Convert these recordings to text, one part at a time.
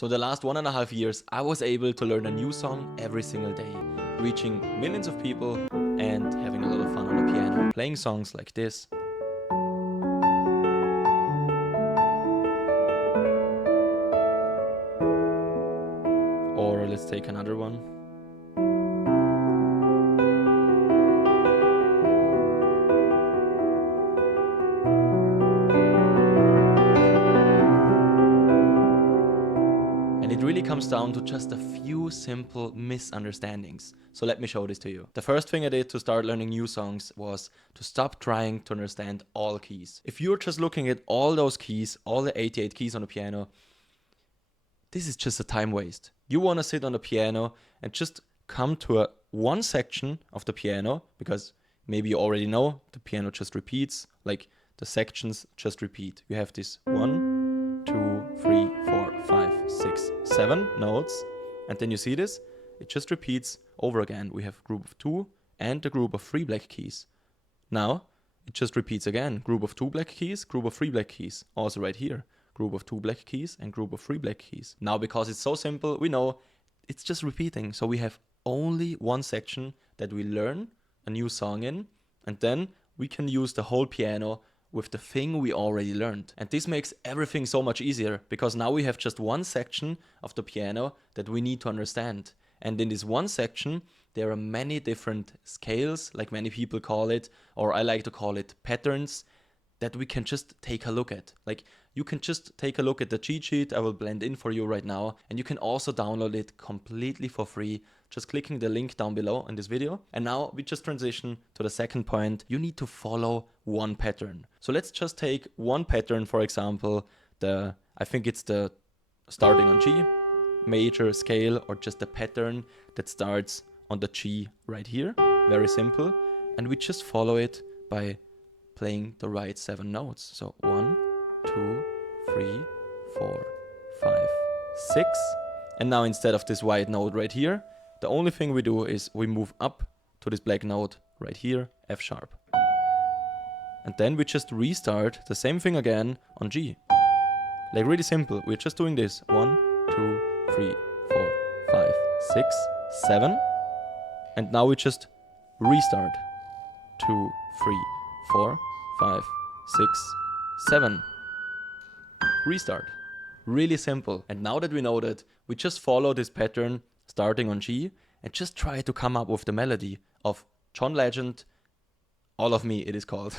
So the last 1.5 years, I was able to learn a new song every single day, reaching millions of people and having a lot of fun on the piano, playing songs like this. Or let's take another one. And it really comes down to just a few simple misunderstandings. So let me show this to you. The first thing I did to start learning new songs was to stop trying to understand all keys. If you're just looking at all those keys, all the 88 keys on the piano, this is just a time waste. You want to sit on the piano and just come to one section of the piano, because maybe you already know the piano just repeats, like the sections just repeat. You have this 1, 2, 3, 4, 5, 6, 7 notes, and then you see this, it just repeats over again. We have group of 2 and the group of 3 black keys. Now it just repeats again, group of 2 black keys, group of 3 black keys, also right here. Group of 2 black keys and group of 3 black keys. Now, because it's so simple, we know it's just repeating. So we have only one section that we learn a new song in, and then we can use the whole piano with the thing we already learned. And this makes everything so much easier, because now we have just one section of the piano that we need to understand. And in this one section, there are many different scales, like many people call it, or I like to call it patterns, that we can just take a look at. Like, you can just take a look at the cheat sheet I will blend in for you right now, and you can also download it completely for free, just clicking the link down below in this video. And now we just transition to the second point. You need to follow one pattern. So let's just take one pattern, for example, I think it's the starting on G major scale, or just a pattern that starts on the G right here. Very simple. And we just follow it by playing the right 7 notes. So 1, 2, 3, 4, 5, 6. And now instead of this white note right here, the only thing we do is we move up to this black note right here, F sharp. And then we just restart the same thing again on G. Like, really simple. We're just doing this. 1, 2, 3, 4, 5, 6, 7. And now we just restart. 2, 3, 4, 5, 6, 7. Restart. Really simple. And now that we know that, we just follow this pattern starting on G and just try to come up with the melody of John Legend, All of Me it is called.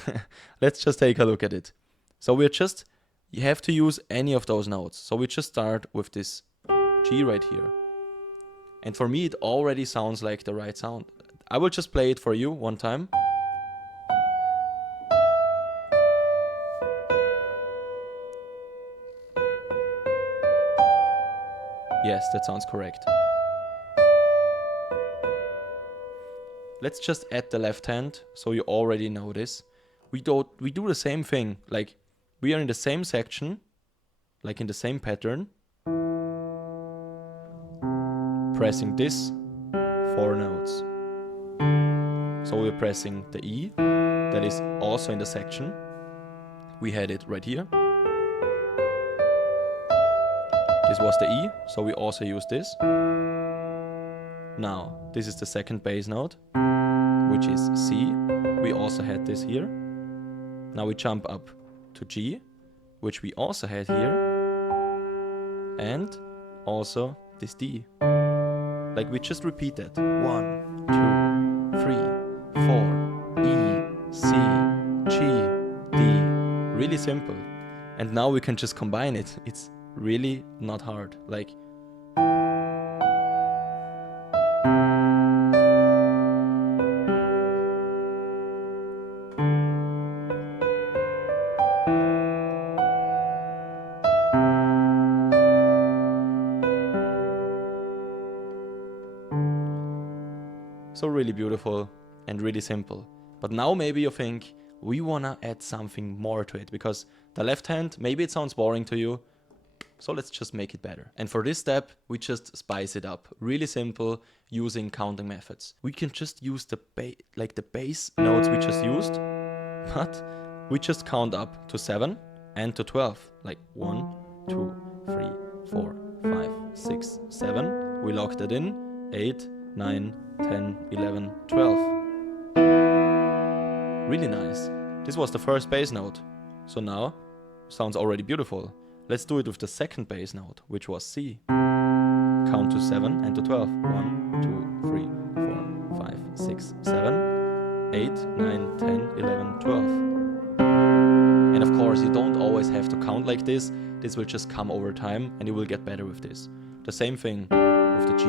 Let's just take a look at it. So you have to use any of those notes. So we just start with this G right here. And for me, it already sounds like the right sound. I will just play it for you one time. Yes, that sounds correct. Let's just add the left hand, so you already know this. We do the same thing, like we are in the same section, like in the same pattern, pressing this 4 notes. So we're pressing the E, that is also in the section. We had it right here. This was the E, so we also use this. Now, this is the second bass note, which is C. We also had this here. Now we jump up to G, which we also had here. And also this D. Like, we just repeat that. 1, 2, 3, 4, E, C, G, D. Really simple. And now we can just combine it. It's really not hard. Like, so really beautiful and really simple. But now maybe you think we wanna add something more to it, because the left hand, maybe it sounds boring to you. So let's just make it better. And for this step, we just spice it up. Really simple, using counting methods. We can just use the bass notes we just used, but we just count up to 7 and to 12. Like 1, 2, 3, 4, 5, 6, 7. We locked it in. 8, 9, 10, 11, 12. Really nice. This was the first bass note. So now, sounds already beautiful. Let's do it with the second bass note, which was C. Count to 7 and to 12. 1, 2, 3, 4, 5, 6, 7, 8, 9, 10, 11, 12. And of course, you don't always have to count like this. This will just come over time and you will get better with this. The same thing with the G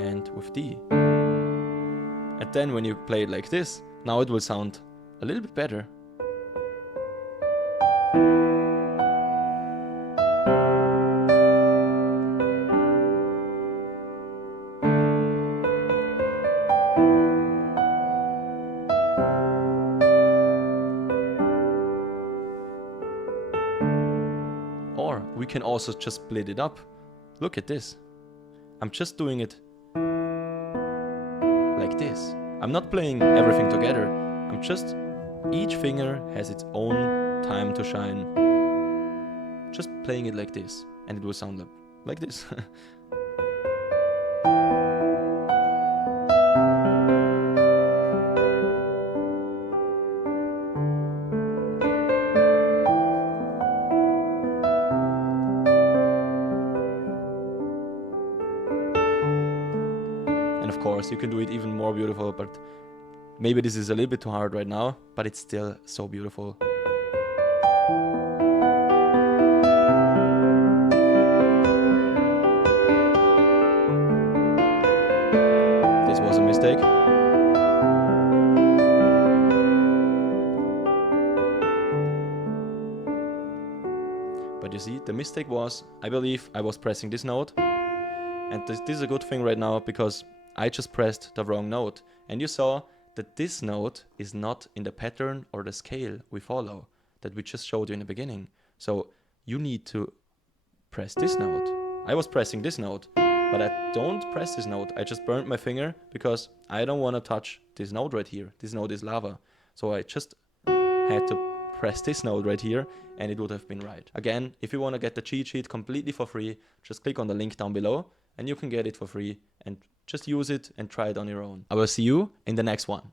and with D. And then when you play it like this, now it will sound a little bit better. Or we can also just split it up. Look at this. I'm just doing it like this. I'm not playing everything together. I'm just, each finger has its own time to shine. Just playing it like this. And it will sound like this. And of course, you can do it even more beautiful, but maybe this is a little bit too hard right now, but it's still so beautiful. This was a mistake. But you see, the mistake was, I believe I was pressing this note. And this is a good thing right now, because I just pressed the wrong note. And you saw that this note is not in the pattern or the scale we follow that we just showed you in the beginning. So you need to press this note. I was pressing this note, but I don't press this note. I just burned my finger because I don't want to touch this note right here. This note is lava. So I just had to press this note right here and it would have been right. Again, if you want to get the cheat sheet completely for free, just click on the link down below and you can get it for free and just use it and try it on your own. I will see you in the next one.